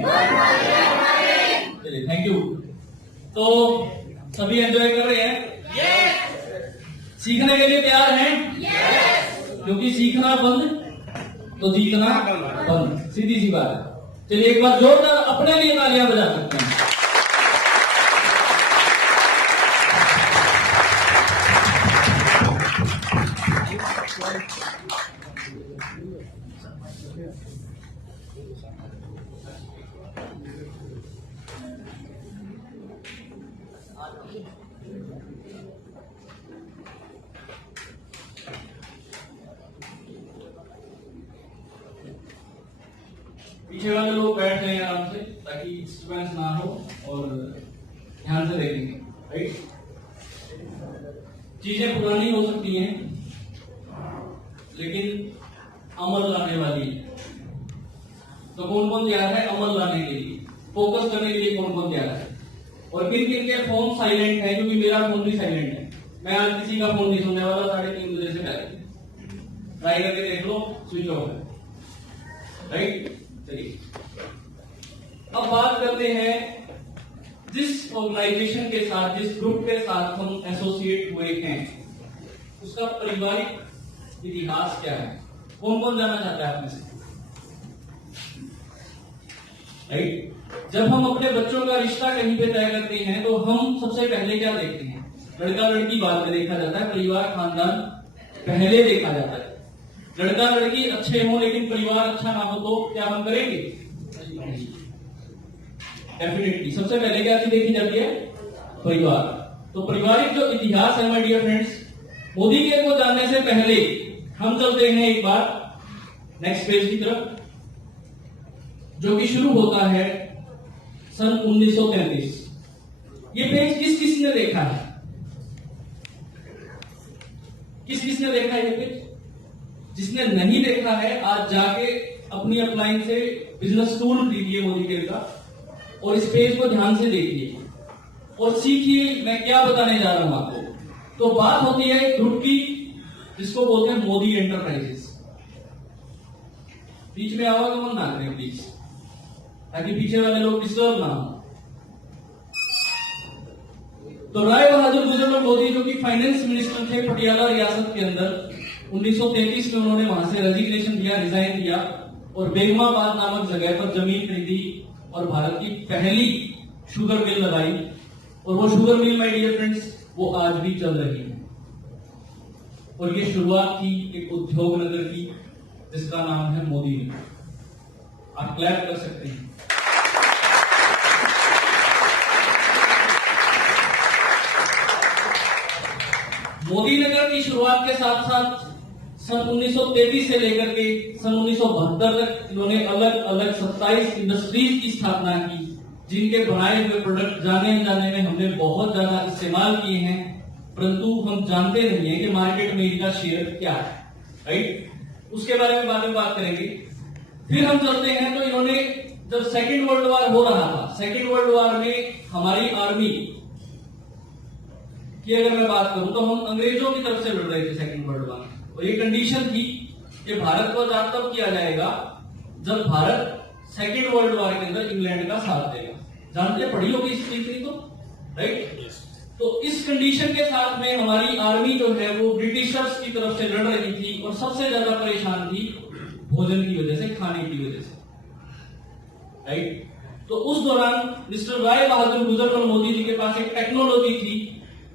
मातरम। चलिए, thank you. तो सभी एंजॉय कर रहे हैं? सीखने के लिए तैयार हैं? क्योंकि सीखना बंद तो जीतना बंद, सीधी सी बात है। चलिए एक बार जोरदार अपने लिए तालियां बजा सकते हैं। पीछे वाले लोग बैठ रहे हैं आराम से, ताकि डिस्टर्बेंस ना हो और ध्यान से देखेंगे, राइट। चीजें पुरानी हो सकती हैं लेकिन अमल लाने वाली है। तो कौन कौन तैयार है अमल लाने के लिए, फोकस करने के लिए कौन कौन तैयार है? और किन किन के फोन साइलेंट है? क्योंकि मेरा फोन भी साइलेंट है, मैं आज किसी का फोन नहीं सुनने वाला। 3:30 बजे से पहले ट्राई करके देख लो, स्विच ऑफ है, राइट। चलिए अब बात करते हैं जिस ऑर्गेनाइजेशन के साथ, जिस ग्रुप के साथ हम एसोसिएट हुए हैं, उसका पारिवारिक इतिहास क्या है। कौन कौन जानना चाहता है आप में से? राइट। जब हम अपने बच्चों का रिश्ता कहीं पे तय करते हैं तो हम सबसे पहले क्या देखते हैं? लड़का लड़की बाद में देखा जाता है, परिवार खानदान पहले देखा जाता है। लड़का लड़की अच्छे हो लेकिन परिवार अच्छा ना हो तो क्या हम करेंगे? डेफिनेटली सबसे पहले क्या चीज देखी जाती है? परिवार। तो पारिवारिक जो इतिहास है माय डियर फ्रेंड्स, मोदी के को जानने से पहले हम चलते हैं एक बार नेक्स्ट पेज की तरफ, जो कि शुरू होता है सन 1933। ये पेज किस किस ने देखा है? किस किस ने देखा है ये पेज? जिसने नहीं देखा है आज जाके अपनी अपलाइन से बिजनेस टूल लीजिए मोदी केयर का और इस पेज को ध्यान से देखिए और सीखिए मैं क्या बताने जा रहा हूं आपको। तो बात होती है एक ग्रुप की जिसको बोलते हैं मोदी एंटरप्राइजेस। बीच में आवागमन ना करें प्लीज, ताकि पीछे वाले लोग डिस्टर्ब ना हो। तो राय बहादुर गुजरलाल मोदी जो कि फाइनेंस मिनिस्टर थे पटियाला रियासत के अंदर, 1933 में उन्होंने वहां से रेजिग्नेशन दिया, रिजाइन दिया और बेगमाबाद नामक जगह पर जमीन खरीदी और भारत की पहली शुगर मिल लगाई। और वो sugar mill my dear friends वो आज भी चल रही है। और ये शुरुआत थी एक उद्योग नगर की जिसका नाम है मोदी नगर। आप क्लैप कर सकते हैं। मोदी नगर की शुरुआत के साथ साथ सन 1933 से लेकर के सन 1972 तक इन्होंने अलग अलग 27 इंडस्ट्रीज की स्थापना की, जिनके बनाए हुए प्रोडक्ट जाने अनजाने में हमने बहुत ज्यादा इस्तेमाल किए हैं, परंतु हम जानते नहीं है कि मार्केट में इनका शेयर क्या है, राइट। उसके बारे में बाद में बात करेंगे। फिर हम चलते हैं तो इन्होंने जब सेकेंड वर्ल्ड वॉर हो रहा था, सेकेंड वर्ल्ड वॉर में हमारी आर्मी की अगर मैं बात करूं तो हम अंग्रेजों की तरफ से लड़ रहे थे सेकेंड वर्ल्ड वॉर में। और ये कंडीशन थी कि भारत को आजाद तब किया जाएगा जब भारत सेकेंड वर्ल्ड वॉर के अंदर इंग्लैंड का साथ देगा। जानते पढ़ी होगी इस चीज तो, राइट। तो इस कंडीशन के साथ में हमारी आर्मी जो है वो ब्रिटिशर्स की तरफ से लड़ रही थी और सबसे ज्यादा परेशान थी भोजन की वजह से, खाने की वजह से, राइट। तो उस दौरान मिस्टर राय बहादुर गुजरलाल मोदी जी के पास एक टेक्नोलॉजी थी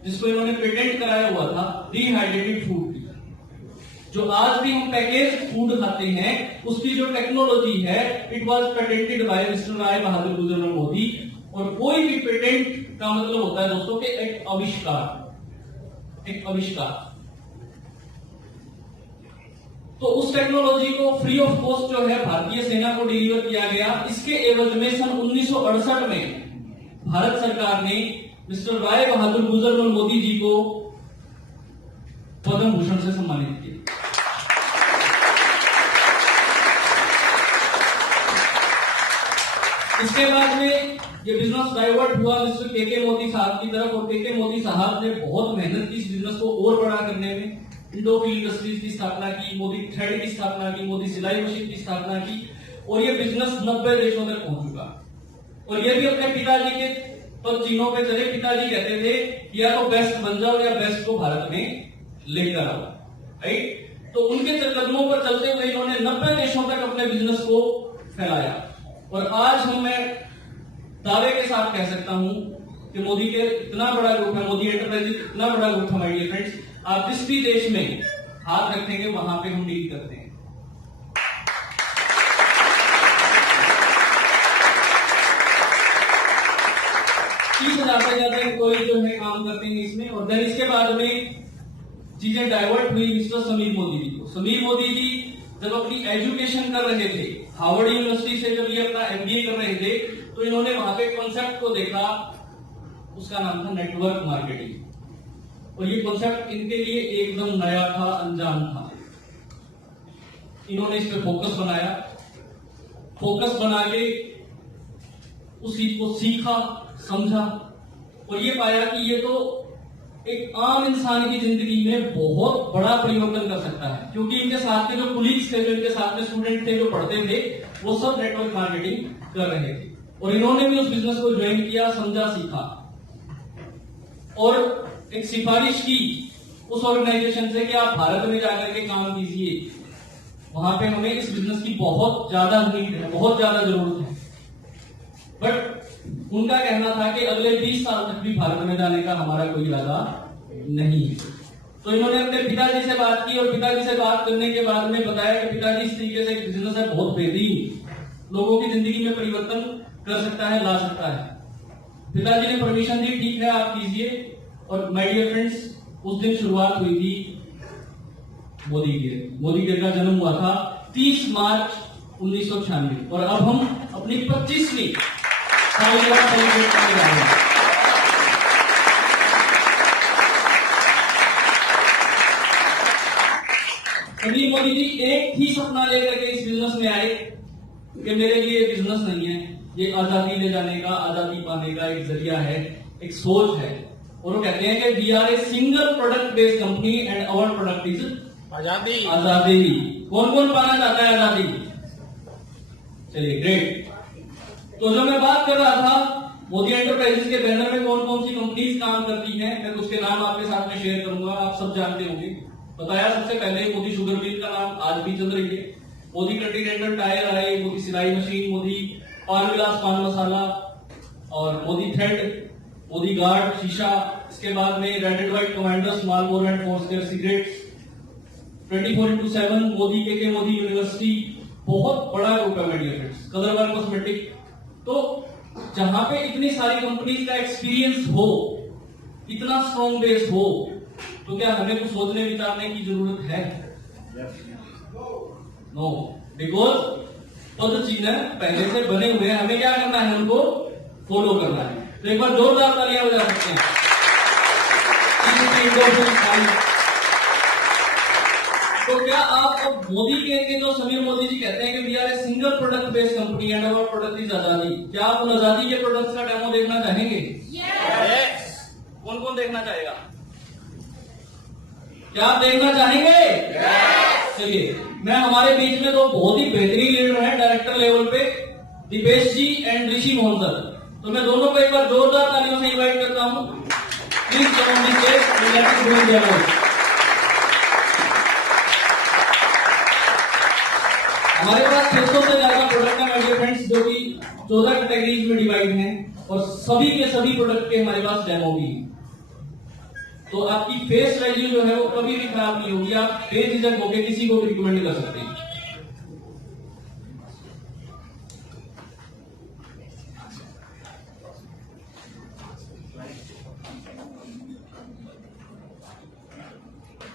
जिसको इन्होंने पेटेंट कराया हुआ था, डिहाइड्रेटेड फूड की। जो आज भी हम पैकेज फूड खाते हैं उसकी जो टेक्नोलॉजी है it was patented by mister Rai Bahadur Gujarlal Modi. और कोई भी पेटेंट का मतलब होता है दोस्तों कि एक आविष्कार, एक आविष्कार। तो उस टेक्नोलॉजी को फ्री ऑफ कॉस्ट जो है भारतीय सेना को डिलीवर किया गया। इसके एवज में सन 1968 में भारत सरकार ने मिस्टर राय बहादुर गुजरलाल मोदी जी को पद्म भूषण से सम्मानित किया। इसके बाद में ये बिजनेस डाइवर्ट हुआ मिस्टर के मोदी साहब की तरफ, और के मोदी साहब ने बहुत मेहनत की इस बिजनेस को और बड़ा करने में। इंडोफिल इंडस्ट्रीज की स्थापना की, मोदी थ्रेड की स्थापना की, मोदी सिलाई मशीन की स्थापना की। और ये बिजनेस 90 देशों तक पहुंच चुका। और ये भी अपने पिताजी के चीनों पे चले। पिताजी कहते थे कि या तो बेस्ट बन जाओ या बेस्ट को भारत में लेकर आओ, राइट। तो उनके कदमों पर चलते हुए इन्होंने 90 देशों तक अपने बिजनेस को फैलाया। और आज मैं दावे के साथ कह सकता हूं कि मोदी के इतना बड़ा ग्रुप है, मोदी एंटरप्राइज इतना बड़ा ग्रुप है माय डियर फ्रेंड्स, आप जिस भी देश में हाथ रखेंगे वहां पे हम डील करते हैं। 30,000 से ज्यादा एम्प्लॉय जो है काम करते हैं इसमें। और देन इसके बाद में चीजें डाइवर्ट हुई मिस्टर समीर मोदी जी को। समीर मोदी जी जब अपनी एजुकेशन कर रहे थे हार्वर्ड यूनिवर्सिटी से, जब ये अपना एमबीए कर रहे थे, तो इन्होंने वहां पे कॉन्सेप्ट को देखा, उसका नाम था नेटवर्क मार्केटिंग। और ये कॉन्सेप्ट इनके लिए एकदम नया था, अनजान था। इन्होंने इस पे फोकस बनाया, फोकस बना के उस चीज को सीखा, समझा और ये पाया कि ये तो एक आम इंसान की जिंदगी में बहुत बड़ा परिवर्तन कर सकता है। क्योंकि इनके साथ के जो कुलीग्स थे, जो इनके साथ में स्टूडेंट थे, जो पढ़ते थे, वो सब नेटवर्क मार्केटिंग कर रहे थे। और इन्होंने भी उस बिजनेस को ज्वाइन किया, समझा, सीखा और एक सिफारिश की उस ऑर्गेनाइजेशन से कि आप भारत में जाकर के काम कीजिए, वहां पे हमें इस बिजनेस की बहुत ज्यादा नीड है, बहुत ज्यादा जरूरत है। बट उनका कहना था कि अगले 20 साल तक भी भारत में जाने का हमारा कोई इरादा नहीं है। तो इन्होंने अपने पिताजी से बात की और पिताजी से बात करने के बाद में बताया कि पिताजी इस तरीके से एक बिजनेस है, बहुत बेहतरीन, लोगों की जिंदगी में परिवर्तन कर सकता है, ला सकता है। पिताजी ने परमिशन दी, ठीक है आप कीजिए। और माय डियर फ्रेंड्स, उस दिन शुरुआत हुई थी मोदी गियर। मोदी गियर का जन्म हुआ था 30 मार्च 1996 और अब हम अपनी 25वीं सालगिरह सेलिब्रेट करने जा रहे हैं। समीर मोदी जी एक ही सपना लेकर के इस बिजनेस में आए कि मेरे लिए बिजनेस नहीं है, ये आजादी ले जाने का, आजादी पाने का एक जरिया है, एक सोच है। और वो कहते हैं कि we are a single product based company and our product is आजादी। आजादी कौन कौन पाना चाहता है आजादी? चलिए ग्रेट। तो जो मैं बात कर रहा था मोदी एंटरप्राइजेस के बैनर में कौन कौन सी कंपनीज काम करती हैं, मैं उसके नाम आपके साथ में शेयर करूंगा, आप सब जानते होंगे। बताया सबसे पहले मोदी शुगर मिल का नाम आज भी चल रही है, मोदी कंटिनेंटल टायर आए, मोदी सिलाई मशीन, मोदी पान विलास पान मसाला और मोदी थ्रेड, मोदी गार्ड शीशा। इसके बाद में red and white commanders, Marlboro and Four Square cigarettes, 24/7 Modi के मोदी यूनिवर्सिटी, बहुत बड़ा ग्रुप है my dear friends. Colorbar cosmetic. तो जहां पे इतनी सारी कंपनीज का एक्सपीरियंस हो, इतना स्ट्रॉन्ग बेस हो, तो क्या हमें कुछ सोचने विचारने की जरूरत है? नो, बिकॉज पद चिन्ह पहले से बने हुए हैं, हमें क्या करना है? उनको फॉलो करना है। तो एक बार जोरदार तालियां बजा सकते हैं। तो क्या आप अब मोदी के जो समीर मोदी जी कहते हैं कि we are a single product based company and our product is आजादी, क्या आप उन आजादी के प्रोडक्ट्स का डेमो देखना चाहेंगे? Yes. कौन कौन देखना चाहेगा? क्या आप देखना चाहेंगे? Yes. चलिए, मैं हमारे बीच में तो बहुत ही बेहतरीन लीडर है डायरेक्टर लेवल पे, दीपेश जी एंड ऋषि मोहन सर। तो मैं दोनों को एक बार जोरदार तालियों से इनवाइट करता हूं। Please come on the stage. हमारे पास 600 से ज्यादा प्रोडक्ट है माय डियर फ्रेंड्स, जो कि 14 कैटेगरीज में डिवाइड हैं और सभी के सभी प्रोडक्ट के हमारे पास डेमो भी है। तो आपकी फेस वैल्यू जो है वो कभी भी खराब नहीं होगी, आप बेझिझक होकर किसी को भी रिकमेंड कर सकते हैं।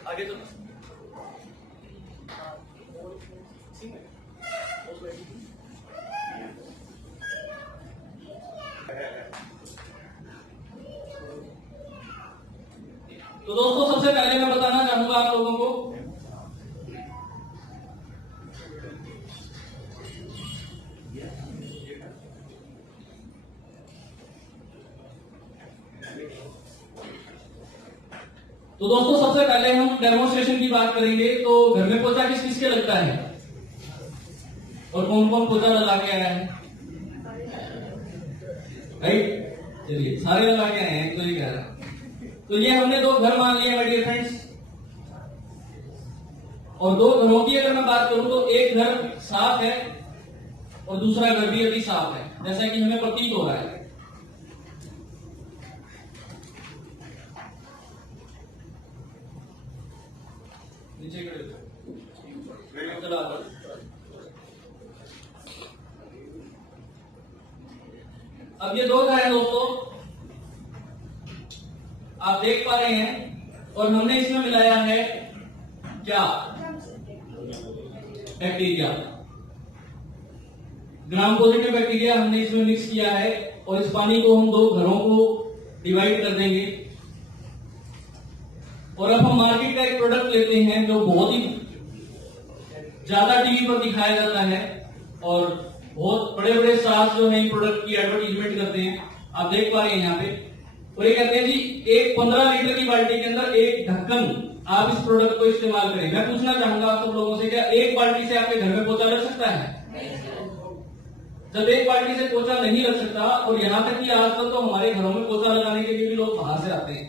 आगे तो दोस्तों सबसे पहले मैं बताना चाहूंगा आप लोगों को सबसे पहले हम डेमोन्स्ट्रेशन की बात करेंगे। तो घर में पोछा किस किसके लगता है? और कौन कौन पोछा लगा के आया है? राइट, चलिए सारे लगा के आए हैं, तो ये कह रहा है। तो ये हमने दो घर मान लिए माय डियर फ्रेंड्स। और दो घरों की अगर मैं बात करूं तो एक घर साफ है और दूसरा घर भी अभी साफ है, जैसा कि हमें प्रतीत हो रहा है। नीचे चला। अब ये दो घर है दोस्तों, आप देख पा रहे हैं, और हमने इसमें मिलाया है क्या? बैक्टीरिया, ग्राम पॉजिटिव बैक्टीरिया हमने इसमें मिक्स किया है। और इस पानी को हम दो घरों को डिवाइड कर देंगे। और अब हम मार्केट का एक प्रोडक्ट लेते हैं जो बहुत ही ज्यादा टीवी पर दिखाया जाता है और बहुत बड़े बड़े स्टार्स जो है प्रोडक्ट की एडवर्टीजमेंट करते हैं, आप देख पा रहे हैं यहाँ पे। और ये कहते हैं जी एक 15 लीटर की बाल्टी के अंदर एक ढक्कन आप इस प्रोडक्ट को इस्तेमाल करें। मैं पूछना चाहूंगा आप सब लोगों से, क्या एक बाल्टी से आपके घर में पोछा लग सकता है? जब एक बाल्टी से पोछा नहीं लग सकता, और यहाँ तक कि आजकल तो हमारे घरों में पोछा लगाने के लिए भी लोग बाहर से आते हैं,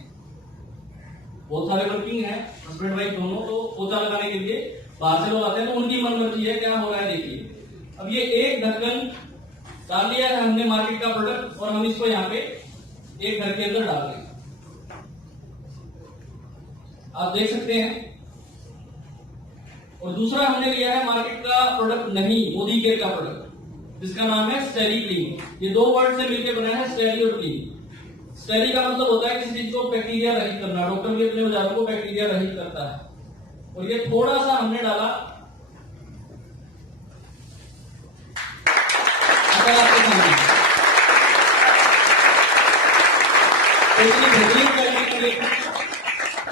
बहुत सारे वर्किंग है हस्बैंड वाइफ दोनों, तो पोछा लगाने के लिए बाहर से लोग आते हैं, तो उनकी मन मर्जी है क्या हो रहा है। देखिए अब ये एक ढक्कन डाल दिया है हमने मार्केट का प्रोडक्ट, और हम इसको यहाँ पे एक घर के अंदर डाल देंगे, आप देख सकते हैं। और दूसरा हमने लिया है मार्केट का प्रोडक्ट नहीं, मोदी केयर का प्रोडक्ट, जिसका नाम है स्टेरी क्लीन। ये दो वर्ड से मिलकर बना है, स्टेरी और क्लीन। स्टेरी का मतलब होता है किसी चीज को बैक्टीरिया रहित करना, डॉक्टर भी अपने औजारों को बैक्टीरिया रहित करता है। और ये थोड़ा सा हमने डाला, आपके सामने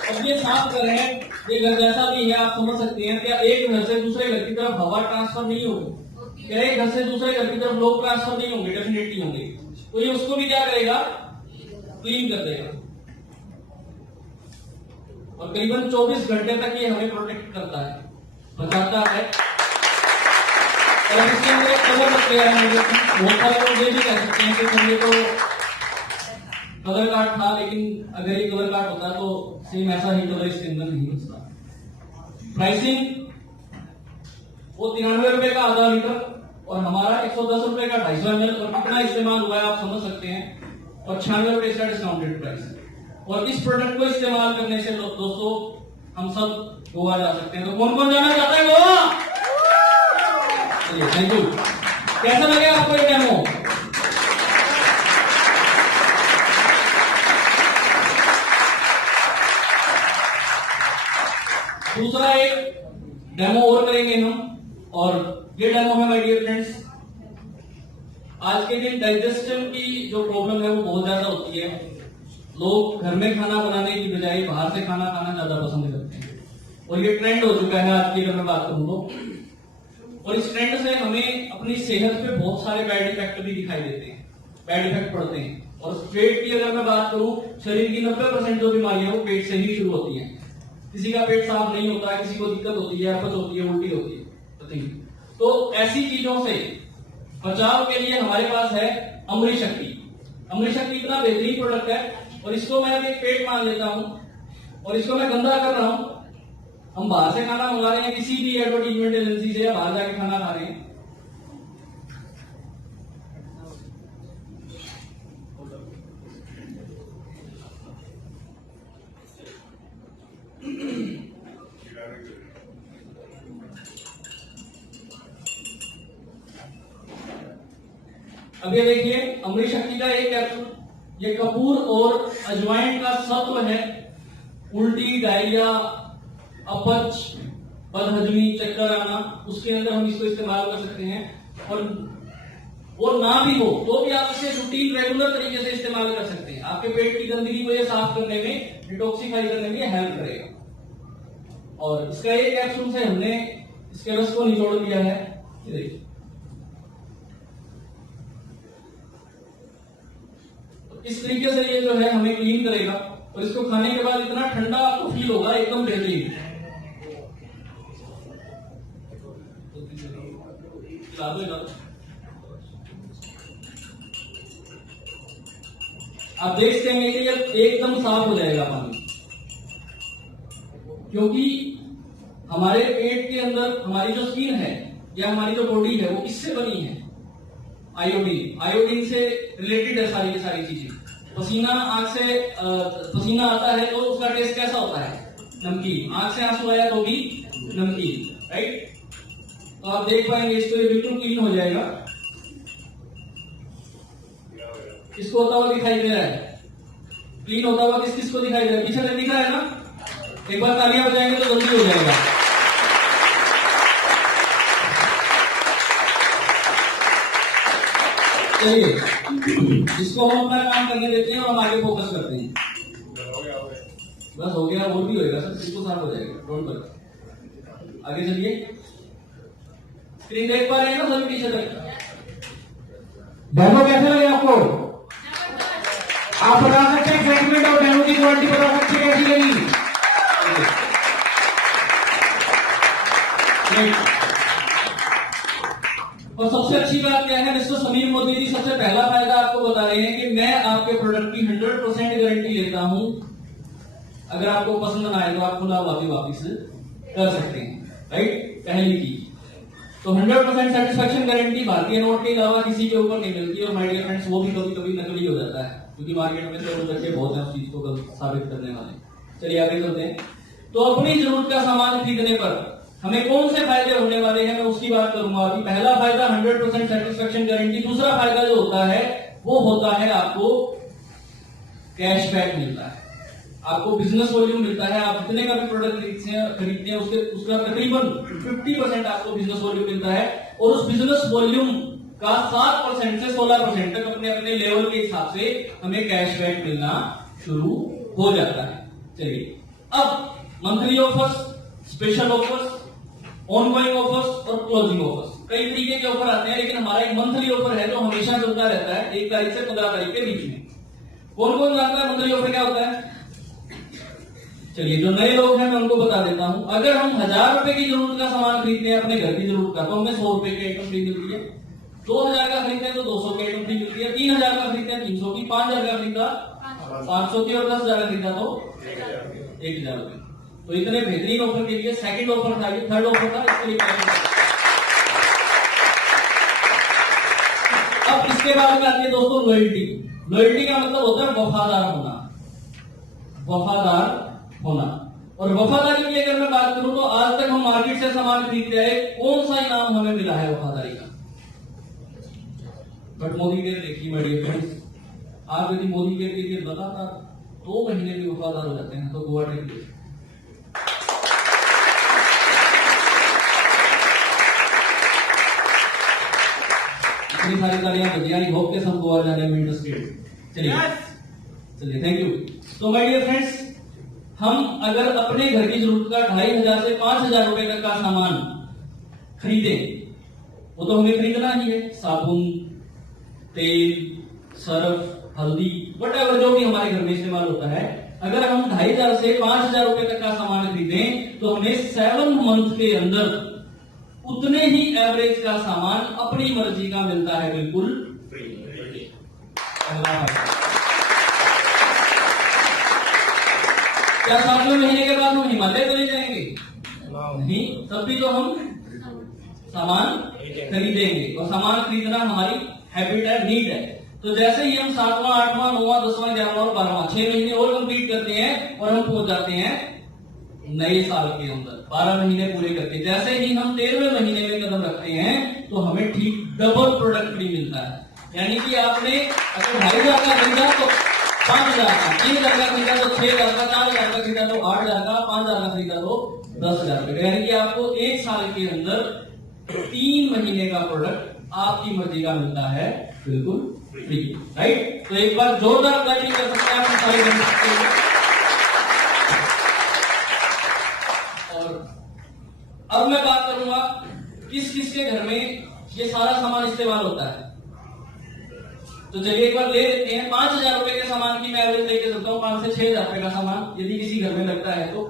अब ये साफ कर रहे हैं, ये घर जैसा भी है आप समझ सकते हैं। क्या एक घर से दूसरे घर की तरफ हवा ट्रांसफर नहीं होगी? क्या एक घर से दूसरे घर की तरफ लोग ट्रांसफर नहीं होंगे? डेफिनेटली होंगे। तो ये उसको भी क्या करेगा? क्लीन कर देगा। और करीबन 24 घंटे तक ये हमें प्रोटेक्ट करता है, बचाता है। और इसके अंदर एक कलर रख लिया है, बहुत सारे लोग ये भी कह सकते हैं कि हमने तो कलर कार्ड था, लेकिन अगर ये कलर कार्ड होता तो सेम ऐसा ही कलर इसके अंदर नहीं बचता। प्राइसिंग वो 93 रुपए का आधा लीटर, और हमारा 110 रुपए का 250 ml। और कितना इस्तेमाल हुआ है आप समझ सकते हैं। और 96 रुपए इसका डिस्काउंटेड प्राइस है। और इस प्रोडक्ट को इस्तेमाल करने से दोस्तों हम सब गोवा जा सकते हैं। तो कौन कौन जाना चाहता है गोवा? चलिए, थैंक यू। कैसा लगे आपको ये डेमो? दूसरा एक डेमो और करेंगे हम, और ये डेमो है माय डियर फ्रेंड्स, आज के दिन डाइजेशन की जो प्रॉब्लम है वो बहुत ज्यादा होती है। लोग घर में खाना बनाने की बजाय बाहर से खाना खाना ज्यादा पसंद करते हैं, और ये ट्रेंड हो चुका है आज की अगर मैं बात करूं तो। और इस ट्रेंड से हमें अपनी सेहत पे बहुत सारे बैड इफेक्ट भी दिखाई देते हैं, बैड इफेक्ट पड़ते हैं। और पेट की अगर मैं बात करूं, शरीर की 90% जो बीमारियां वो पेट से ही शुरू होती है। किसी का पेट साफ नहीं होता है, किसी को दिक्कत होती है, अपच होती है, उल्टी होती है। तो ऐसी चीजों से बचाव के लिए हमारे पास है अमृत शक्ति। अमृत शक्ति इतना बेहतरीन प्रोडक्ट है, और इसको मैं एक पेट मान लेता हूं और इसको मैं गंदा कर रहा हूं। हम बाहर से खाना मंगा रहे हैं, किसी भी एडवर्टीजमेंट एजेंसी से, या बाहर जाके खाना खा रहे हैं। अब ये देखिए अमृत शक्ति का एक कैप्सूल, ये कपूर और अजवाइन का सत्व है। उल्टी, डायरिया, अपच, बदहजमी, चक्कर आना, उसके अंदर हम इसको इस्तेमाल कर सकते हैं। और ना भी हो तो भी आप इसे रूटीन रेगुलर तरीके से इस्तेमाल कर सकते हैं। आपके पेट की गंदगी को ये साफ करने में, डिटॉक्सिफाई करने में हेल्प करेगा। और इसका एक कैप्सूल से हमने इसके रस को निचोड़ दिया है, ये देखिए। इस तरीके से ये जो है हमें क्लीन करेगा, और इसको खाने के बाद इतना ठंडा आपको फील होगा, एकदम बेहतरीन। आप देख सकते हैं कि अब एकदम साफ हो जाएगा पानी, क्योंकि हमारे पेट के अंदर हमारी जो स्किन है या हमारी जो बॉडी है वो किससे बनी है? आयोडीन। आयोडीन से रिलेटेड है सारी की सारी चीजें। पसीना आंख से पसीना आता है तो उसका टेस्ट कैसा होता है? नमकीन। आंख से आंसू आया तो भी नमकीन, राइट? तो आप देख पाएंगे इसको, ये बिल्कुल क्लीन हो जाएगा। किसको होता हुआ दिखाई दे रहा है? क्लीन होता हुआ किस किस को दिखाई दे रहा है? पीछे से दिख रहा है ना? एक बार तालियां बजाएंगे तो जल्दी हो जाएगा। चलिए, इसको हम अपना काम करने देते हैं और हम आगे फोकस करते हैं। बस हो गया, और भी होएगा सर, बिल्कुल साफ हो जाएगा, डोंट वरी। आगे चलिए, स्क्रीन देख पा रहे हैं ना सभी टीचर? डेमो कैसे लगे आपको? आप बता सकते हैं सेगमेंट और डेमो की क्वालिटी बता सकते हैं कैसी लगी? और सबसे अच्छी बात क्या है, मिस्टर समीर मोदी जी सबसे पहला फायदा आपको बता रहे हैं कि मैं आपके प्रोडक्ट की 100% गारंटी लेता हूं। अगर आपको पसंद ना आए तो आप खुला वापिस कर सकते हैं, राइट? पहली चीज तो 100% सेटिस्फेक्शन गारंटी भारतीय नोट के अलावा किसी के ऊपर नहीं मिलती। और माय डियर फ्रेंड्स, वो भी कभी कभी नकली हो जाता है, क्योंकि मार्केट में तो बच्चे बहुत हैं उस चीज को साबित करने वाले। चलिए आगे चलते हैं। तो अपनी जरूरत का सामान खरीदने पर हमें कौन से फायदे होने वाले हैं, मैं उसकी बात करूंगा अभी। पहला फायदा 100% सेटिस्फेक्शन गारंटी। दूसरा फायदा जो होता है वो होता है आपको कैशबैक मिलता है, आपको बिजनेस वॉल्यूम मिलता है। आप जितने का भी प्रोडक्ट खरीदते हैं उसका तकरीबन 50% आपको बिजनेस वॉल्यूम मिलता है। और उस बिजनेस वॉल्यूम का 7% से 16% तक अपने अपने लेवल के हिसाब से हमें कैशबैक मिलना शुरू हो जाता है। चलिए, अब monthly offers, special offers, ongoing offers और क्लोजिंग ऑफर्स, कई तरीके के ऑफर आते हैं, लेकिन हमारा एक मंथली ऑफर है जो हमेशा चलता रहता है 1 तारीख से 15 तारीख के बीच में। कौन कौन जानता है मंथली ऑफर क्या होता है? चलिए, जो नए लोग हैं मैं उनको बता देता हूं। अगर हम 1000 रुपए की जरूरत का सामान खरीदते हैं अपने घर की जरूरत का, तो हमें 100 रुपए की आइटम फ्री मिलती है। 2000 का खरीदते हैं तो 200 की आइटम फ्री मिलती है। 3000 का खरीदते हैं 300 की, 5000 का खरीदा 500 की, और 10,000 का खरीदा तो 1000 रुपए। तो इतने बेहतरीन ऑफर के लिए सेकंड ऑफर था, ये थर्ड ऑफर था, इसके लिए अब इसके बाद में आती है दोस्तों लॉयल्टी। लॉयल्टी का मतलब होता है वफादार होना, वफादार होना। और वफादारी की अगर मैं बात करूं तो आज तक हम मार्केट से सामान खरीदते आए, कौन सा इनाम हमें मिला है वफादारी का? बट मोदी केयर देखिए माय डियर फ्रेंड्स, आप यदि मोदी केयर के लिए लगातार 2 महीने भी वफादार हो जाते हैं तो गोवा ट्रिप इतनी सारी तालियां बजी। आई होप के सब गोवा जाने में इंटरेस्टेड। चलिए, थैंक यू। तो माय डियर फ्रेंड्स, हम अगर अपने घर की जरूरत का 2500 से 5000 रुपए तक का सामान खरीदे, वो तो हमें खरीदना ही है। साबुन, तेल, सर्फ, हल्दी, वटएवर जो भी हमारे घर में इस्तेमाल होता है, अगर हम 2500 से 5000 रुपए तक का सामान खरीदें तो हमें 7 मंथ के अंदर उतने ही एवरेज का सामान अपनी मर्जी का मिलता है, बिल्कुल फ्री। क्या 7वें महीने के बाद हम हिमालय चले जाएंगे? नहीं, तब भी तो हम सामान खरीदेंगे। और सामान खरीदना हमारी हैबिट है, नीड है। तो जैसे ही हम 7वां, 8वां, 9वां, 10वां, 11वां और 12वां 6 महीने और कंप्लीट करते हैं और हम पहुंच जाते हैं नए साल के अंदर 12 महीने पूरे करके। जैसे ही हम 13वें महीने में कदम रखते हैं तो हमें ठीक डबल प्रोडक्ट फ्री मिलता है। यानी कि आपने अगर 2500 का खरीदा तो 5000 का, 3000 का खरीदा तो 6000 का, 4000 का खरीदा तो 8000 का, 5000 का खरीदा तो 10,000 रुपए। यानी कि आपको 1 साल के अंदर 3 महीने का प्रोडक्ट आपकी मर्जी का मिलता है, बिल्कुल फ्री, राइट? तो एक बार जोरदार क्लैपिंग कर सकते हैं आप सारे बन सकते हैं। और अब मैं बात करूंगा किस किस के घर में ये सारा सामान इस्तेमाल होता है। तो चलिए एक बार ले लेते हैं। 5000 रुपए के सामान की मैं एवरेज लेके चलता हूँ। 5 से 6000 रुपए का सामान यदि किसी घर में लगता है तो,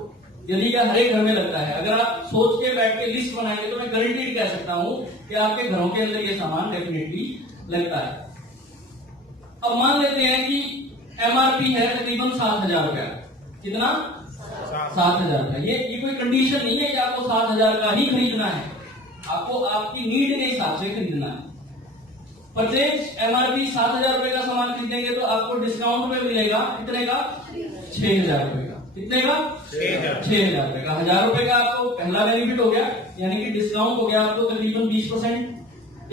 यदि या हर एक घर में लगता है, अगर आप सोच के बैठ के लिस्ट बनाएंगे तो मैं गारंटीड कह सकता हूं कि आपके घरों के अंदर ये सामान डेफिनेटली लगता है। अब मान लेते हैं कि एमआरपी है तकरीबन 7,000 रुपया। कितना? 7,000 रुपया। ये कोई कंडीशन नहीं है कि आपको 7,000 का ही खरीदना है, आपको आपकी नीड के हिसाब से खरीदना है। परचेज एमआरपी 7,000 रुपए का सामान खरीदेंगे तो आपको डिस्काउंट में मिलेगा कितने का? 6,000 रुपए का। कितने का? 6,000 रुपए का। 1,000 रुपए का आपको पहला बेनिफिट हो गया, यानी कि डिस्काउंट हो गया आपको तकरीबन 20%,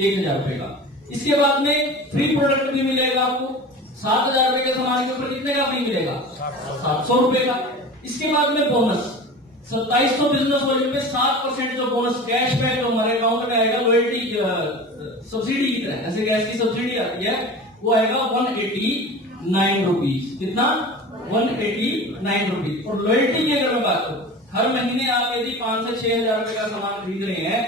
1,000 रुपए का। इसके बाद में फ्री प्रोडक्ट भी मिलेगा आपको। 7,000 रुपए के सामान के ऊपर कितने का फ्री मिलेगा? 700 रुपए का। इसके बाद में बोनस 2700 बिजनेस वॉल्यूम पे 7% जो बोनस कैशबैक जो हमारे अकाउंट में आएगा, लॉयल्टी सब्सिडी की तरह, जैसे गैस की सब्सिडी आती है, वो आएगा 189 रुपीज। कितना? 189 रुपीज। और लॉयल्टी की अगर मैं बात करूं, हर महीने आप यदि 5 से 6,000 रुपए का सामान खरीद रहे हैं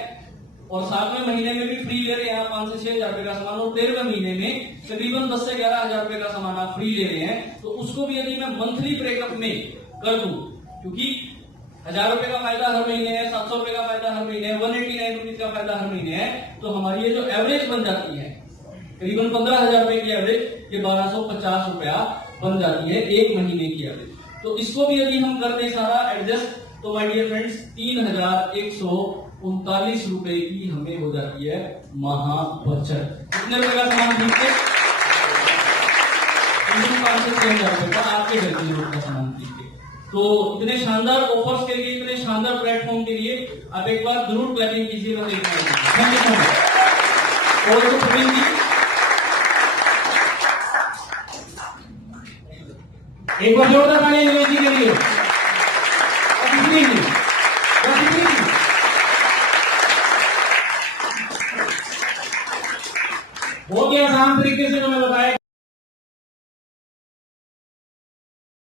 और 7वें महीने में भी फ्री ले रहे हैं आप 5 से 6,000 रुपए का सामान, और 13वें महीने में तकरीबन 10 से 11,000 रुपए का सामान आप फ्री ले रहे हैं, तो उसको भी यदि मैं मंथली ब्रेकअप में कर दूं, क्योंकि 1,000 रुपए का फायदा हर महीने है, 700 रुपए का फायदा हर महीने है, 189 रुपीज का फायदा हर महीने है, तो हमारी ये जो एवरेज बन जाती है करीबन 15,000 रुपए की एवरेज, ये 1,250 रुपया बन जाती है एक महीने की एवरेज। तो इसको भी यदि हम कर दें सारा एडजस्ट, तो माय डियर फ्रेंड्स 3,139 रुपए की हमें हो जाती है महा बचत। कितने रुपए का सामान खरीदते? 5 से 6,000 रुपए का आपके घर की जरूरत का सामान खरीदते। तो इतने शानदार ऑफर्स के लिए, इतने शानदार प्लेटफॉर्म के लिए आप एक बार जरूर क्लैपिंग कीजिएगा। Thank you so much. और तो प्रवीण जी एक बार जोरदार ताली निवेश जी के लिए। बहुत ही आसान तरीके से जो